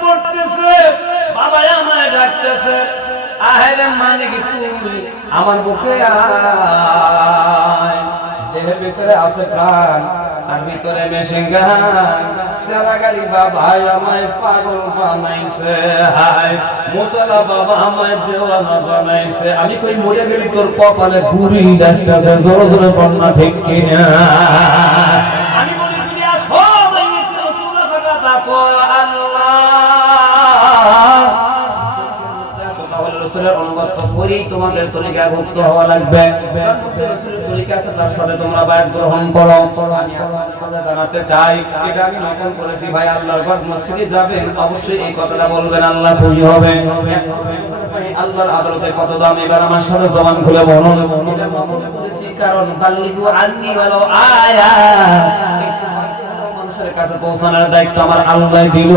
পড়তেছে, বাবা আমায় ডাকতেছে, আহেরে মানে কি তুই আমার বুকে আয়। দেহের ভিতরে আছে প্রাণ, তার ভিতরে মেশিন গান। সারাগালি বাবা আমায় পাগল বানাইছে, হায় মুসালা বাবা আমায় দেওয়ানা বানাইছে। আমি কই মরে গেলি তোর কপালে গুড়ি ডাসতেছে, জোরে জোরে বন্যা ঠিক কিনা? আমি বলি তুমি আসো মাইয়াতে রাসূলের কথা তাকো আল্লাহ, তাহলে রাসূলের অনুগত করি তোমাদের তরিকায় ভুক্ত হওয়া লাগবে। রাসূলের তরিকা আছে, তার সাথে তোমরা বায়াত গ্রহণ করো। আমি আপনাদের কথা জানাতে চাই, এটা আমি নকল করেছি ভাই। আল্লাহর ঘর মসজিদে যাবেন, অবশ্যই এই কথাটা বলবেন, আল্লাহ খুশি হবে। আল্লাহর আদালতে কত দাম, এবার আমার সাথে জবান খুলে বলুন। এটা নকল করেছি কারণ বাল্লিগু আন্নি ওয়ালাউ আয়া, মানুষের কাছে পৌঁছানোর দায়িত্ব আমার আল্লাহ দিল।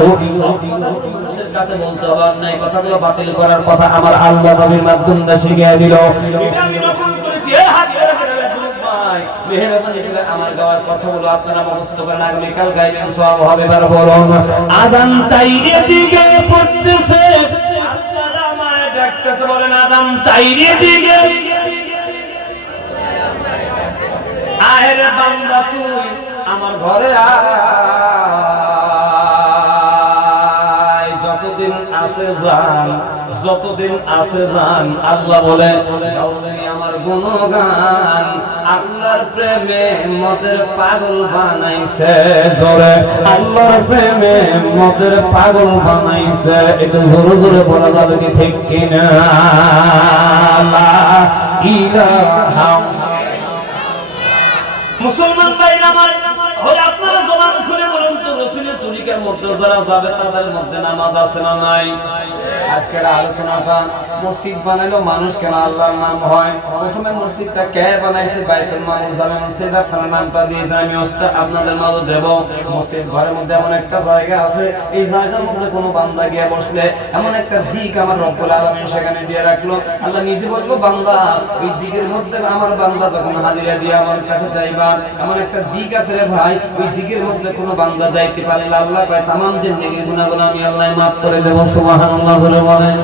মানুষের কাছে বলতে হবে, নাই কথাগুলো বাতিল করার কথা আমার আল্লাহ নবীর মাধ্যমে শিখিয়ে দিল। এটা আমি নকল করেছি। এই হাত ধরে ভাই মেহেরবানি করে আমার গাওয়ার কথাগুলো আপনারা মুখস্থ করেন, আগামী কাল গাইবেন, সওয়াব হবে। এবার বলুন, আযান চাইরে দিকে পড়তেছে, আপনারা আমায় ডাকতেছে, বলেন আযান চাইরে দিকে। আহেরে বান্দা তুই আমার ঘরে আয়, যতদিন আছে জান, যতদিন আছে জান। আল্লাহ বলে তুমি আমার গুণগান, আল্লাহর প্রেমে মদের পাগল বানাইছে, জোরে আল্লাহর প্রেমে মদের পাগল বানাইছে। এটা জোরে জোরে বলা যাবে কি ঠিক কিনা? লা ইলাহা মুসলমান ভাই আমার হয়, আপনারা জবান খুলে বলুন তো, রাসূলের তরিকার মধ্যে যারা যাবে তাদের মধ্যে নামাজ আছে না নাই? আজকের আলোচনাটা মসজিদ বানাইলো মানুষ কেন আল্লাহর নাম হয়। প্রথমে মসজিদটা কে বানাইছে? বাইতুল মামুর জামে মসজিদ, আপনারা নামটা দিয়েছেন, আমি আপনাদের মাঝে দেব। মসজিদ ঘরের মধ্যে এমন একটা জায়গা আছে, এই জায়গার মধ্যে কোনো বান্দা গিয়ে বসলে এমন একটা দিক আমার রব্বুল আলামিন সেখানে দিয়ে রাখলো। আল্লাহ নিজে বললো, বান্দা ওই দিকের মধ্যে আমার বান্দা যখন হাজিরা দিয়ে আমার কাছে চাইবা, এমন একটা দিক আছে রে ভাই, ওই দিকের মধ্যে কোনো বান্দা যাইতে পারলে আল্লাহ পায় তামাম জিন্দেগির গুনাহগুলো আমি আল্লাহ মাফ করে দেব। সুবহানাল্লাহ বলে বলেন।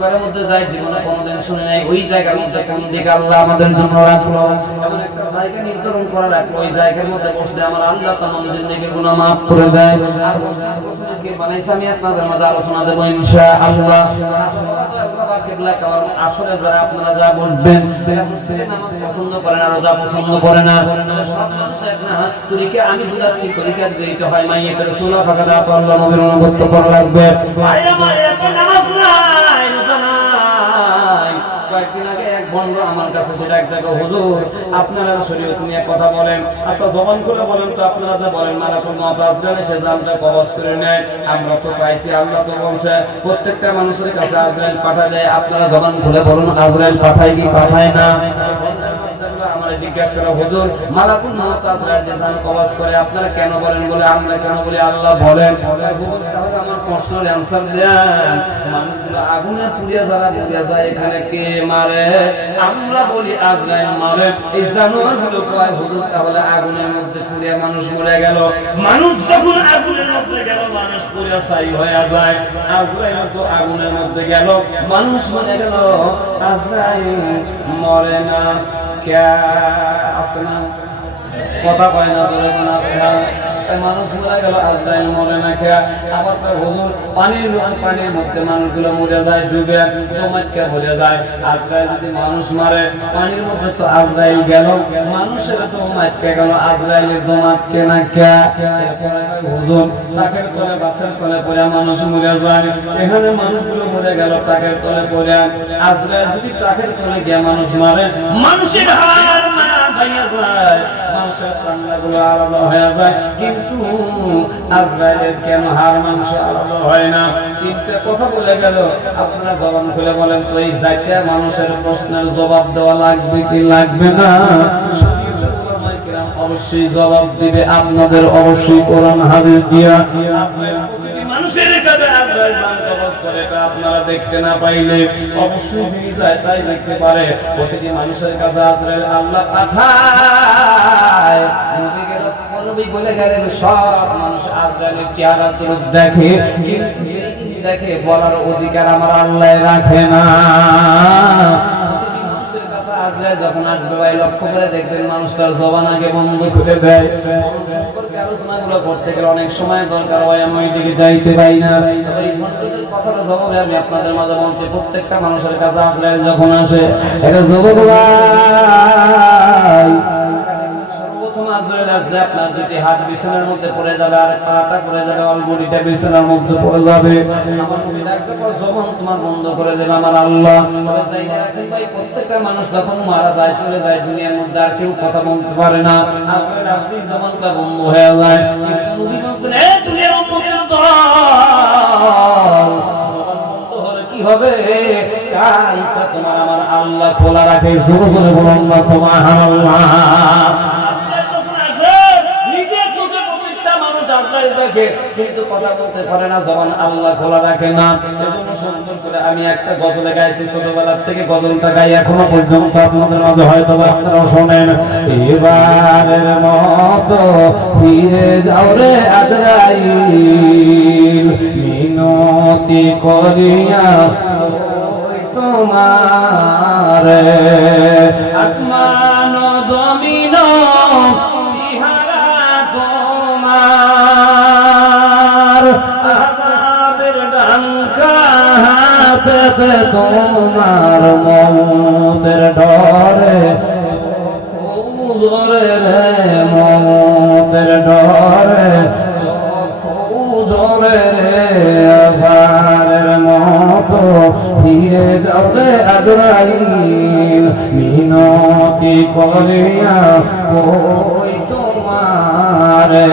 ঘরের মধ্যে যাই জীবনে কোনদিন শুনে নাই, ওই জায়গার মধ্যে কোন দিকে আল্লাহ আমাদের জন্য রাখলো, এমন একটা জায়গা নির্ধারণ করা রাখলো, ওই জায়গার মধ্যে বসলে আমার আল্লাহ তামাম জিন্দেগির গুনাহ মাফ করে দেয়। আর মসজিদ কে বানাইছে আমি আপনাদের মাঝে আলোচনা দেব ইনশাআল্লাহ। আসলে যারা আপনারা যা বলবেন মসজিদে নামাজ পছন্দ করেন আর রোজা পছন্দ করে না, সব মানুষ এক না। তরিকা আমি বুঝাচ্ছি, তরিকা যদি দিতে হয় মাইয়াতে রাসূলুল্লাহ ফাকাদাত আল্লাহ নবীর অনুগত করা লাগবে। ভাই আমার এখন নামাজ নাই, রোজা নাই। কয়েকদিন আগে এক বন্ধু আমার কাছে সেটা এক জায়গায়, হুজুর আপনারা শরীয়ত নিয়ে কথা বলেন, আচ্ছা জবান করে বলেন তো, আপনারা যে বলেন মালাকুল মউত আজরাইল সে জানটা কবজ করে নেয়, আমরা তো পাইছি, আল্লাহ তো বলছে প্রত্যেকটা মানুষের কাছে আজরাইল পাঠা যায়, আপনারা জবান খুলে বলুন আজরাইল পাঠায় কি পাঠায় না? আমরা জিজ্ঞাসা করা, হুজুর মালাকুল মউত আজরাইল যে জান কবজ করে আপনারা কেন বলেন? বলে আমরা কেন বলি, আল্লাহ বলেন। তাহলে আমার প্রশ্নের অ্যানসার দেন, মানুষগুলো আগুনে পুড়িয়ে যারা পুড়িয়ে যায় এখানে কে মারে? আমরা বলি আজরাইল মারে। এই জানোয়ারগুলো কয়, হুজুর তাহলে আগুনের মধ্যে পুড়িয়ে মানুষ মরে গেল, মানুষ যখন আগুনের মধ্যে গেল মানুষ পুড়িয়ে ছাই হয়ে যায়, আজরাইল তো আগুনের মধ্যে গেল মানুষ মরে গেল, আজরাইল মরে না কে? আসে না কথা কয় না, বলে না মানুষ মরে গেল আজরাইল মরে না কে? আবার হুজুর পানির মধ্যে মানুষগুলো মরে যায়, ডুবে দোমাটকে ভরে যায়, আজরাইল যদি মানুষ মারে পানির মধ্যে তো আজরাইল গেল, মানুষের দোমাটকে গেল, আজরাইলের দোমাটকে না কে? হুজুর টাকের তলে গাছের তলে পড়ে মানুষ মরে যায়, এখানে মানুষগুলো মরে গেল টাকের তলে পড়ে, আজরাইল যদি টাকের তলে গিয়ে মানুষ মারে, মানুষের হাড় ভাঙা যায়, মানুষের চামড়াগুলো আলাদা হয়ে যায়, কিন্তু আজরাইলের কেন হাড় মাংস আলাদা হয় না? তিনটা কথা বলে গেল, আপনারা জবান খুলে বলেন তো, এই জায়গায় মানুষের প্রশ্নের জবাব দেওয়া লাগবে কি লাগবে না? অবশ্যই জবাব দিবে আপনাদের, অবশ্যই কোরআন হাদিস দিয়া। মানুষের কাছে আজরাইল জান কবজ করে, এটা আপনারা দেখতে না পাইলে অবশ্যই যিনি যায় তাই দেখতে পারে। প্রতিটি মানুষের কাছে আজরাইল আল্লাহ পাঠায়। নবী গেল বলো নবী বলে গেলেন সব মানুষ আজরাইলের চেহারা স্বরূপ দেখে, কিন্তু দেখে বলার অধিকার আমার আল্লাহ রাখে না। আজরাইল যখন আসবে ভাই লক্ষ্য করে দেখবেন মানুষটার জবান আগে বন্ধ করে দেয়। সম্পর্কে আলোচনাগুলো করতে গেলে অনেক সময় দরকার হয়, আমি ওই দিকে যাইতে পারি না। তবে এই ভণ্ডদের কথাটা জবাবে আমি আপনাদের মাঝে বলছি, প্রত্যেকটা মানুষের কাছে আজরাইল যখন আসে, এটা জবাব ভাই সর্বপ্রথম আজরাইল আসলে আপনার দুটি হাত বিছানার মধ্যে পড়ে যাবে, আর পাটা পড়ে যাবে, অলবডিটা বিছানার মধ্যে পড়ে যাবে। আমার নবী ডাকতে পর জবান তোমার বন্ধ করে দেবে আমার আল্লাহ। তবে জাইনা রাখেন ভাই, প্রত্যেকটা মানুষ যখন মারা যায়, চলে যায় দুনিয়ার মধ্যে, আর কেউ কথা বলতে পারে না। আজরাইল আসলেই জবানটা বন্ধ হয়ে যায়। কিন্তু নবী বলছেন, এ দুনিয়ার উম্মতের দল, জবান বন্ধ হলে কি হবে? কানটা তোমার আমার আল্লাহ খোলা রাখে। জোরে জোরে বলুন না সুবহানাল্লাহ। কিন্তু কথা বলতে পারে না, জবান আল্লাহ খোলা রাখে না। এজন্য সুন্দর করে আমি একটা গজলে গাইছি, ছোটবেলার থেকে গজলটা গাই এখনো পর্যন্ত আপনাদের মাঝে হয়তো আপনারা শোনেন। এবারের মতো ফিরে যাও রে আজরাইল, মিনতি করিয়া তোমার আসমান জমিন সিহারা তোমার, আযাবের ডাঙ্কা হাতে তোমার, মওতের ডরে জোরে রে, মওতের ডরে জোরে রে, এবারের মতো ফিরে যাও রে আজরাইল, মিনতি করিয়া কই তোমারে।